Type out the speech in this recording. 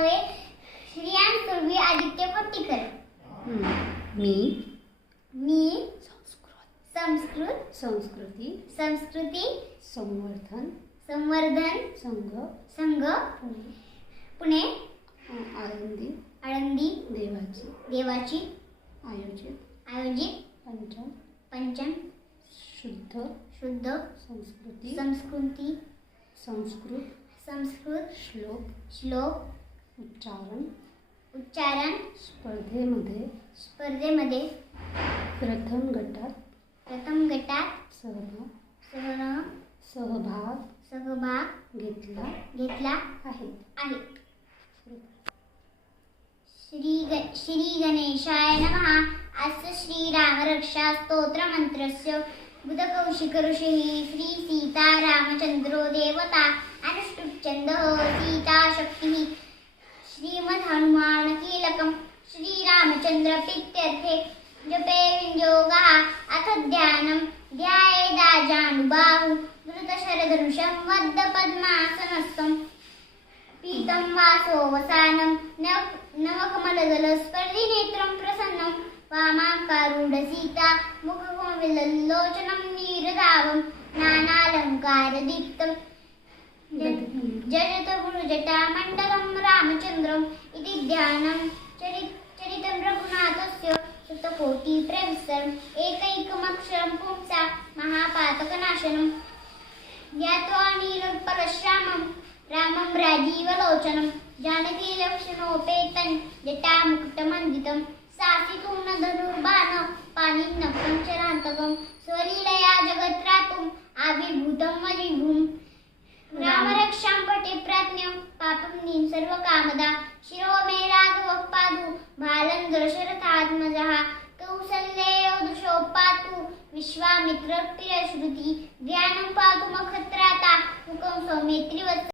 नावे श्रियान सुरवी आदित्य पट्टीकर मी. मी. संस्कृत. संस्कृती. संस्कृती. संवर्धन. संवर्धन. संघ. संघ. पुणे. आळंदी. आळंदी. देवाची. देवाची. आयोजित. आयोजित. पंचम. पंचम. शुद्ध. शुद्ध. संस्कृती. संस्कृती. संस्कृत. संस्कृत. श्लोक. श्लोक. उच्चारण. उच्चारण. स्पर्धेमध्ये. स्पर्धेमध्ये. प्रथम गटात. प्रथम गटात. सहभाग. सह सहभाग. सहभाग. घेतला. घेतला. आहे. आहे. श्री ग श्री गणेशाय नमः. अस्य श्री सीतारामचन्द्रो देवता. अनुष्टुप्छन्दः ചന്ദ്ര പിറ്റത്തെ ജപേവിഞ്ചോക അഥ ധ്യാനം ധ്യായേതാജാനുബാഹു ധൃതശരധനുഷം വദ്ദ പദ്മാസനസ്ഥം പീതം വാസോവസാനം നവകമലദല സ്പർദിനേത്രം പ്രസന്നം വാമാകാരൂഢസീത മുഖകോവിലോചനം നീരതാവം നാനാലങ്കാരദീപ്തം ജജത ഗുരുജടാമണ്ഡലം രാമചന്ദ്രം ഇതി ധ്യാനം शतकोटिप्रविस्तरम् एकैकमक्षरं पुंसा महापातकनाशनम् ज्ञात्वा नीलोत्पलश्यामं रामं राजीवलोचनं जानकी लक्ष्मणोपेतं जटामुकुटमण्डितं सासितुं न धनुर्बाण पाणिन्न पञ्चरान्तकं स्वलीलया जगत्रातुम् आविर्भूतं मजिभूम् रामरक्षां पटे प्राज्ञं पापं नीं सर्वकामदा. शिरो मे राघवः पादु बालं दशरथात्मजः વિશ્વામિત્ર પિરશ્રુતિ વ્યાનુપાગમખત્રાતા હુકમ સૌ મૈત્રી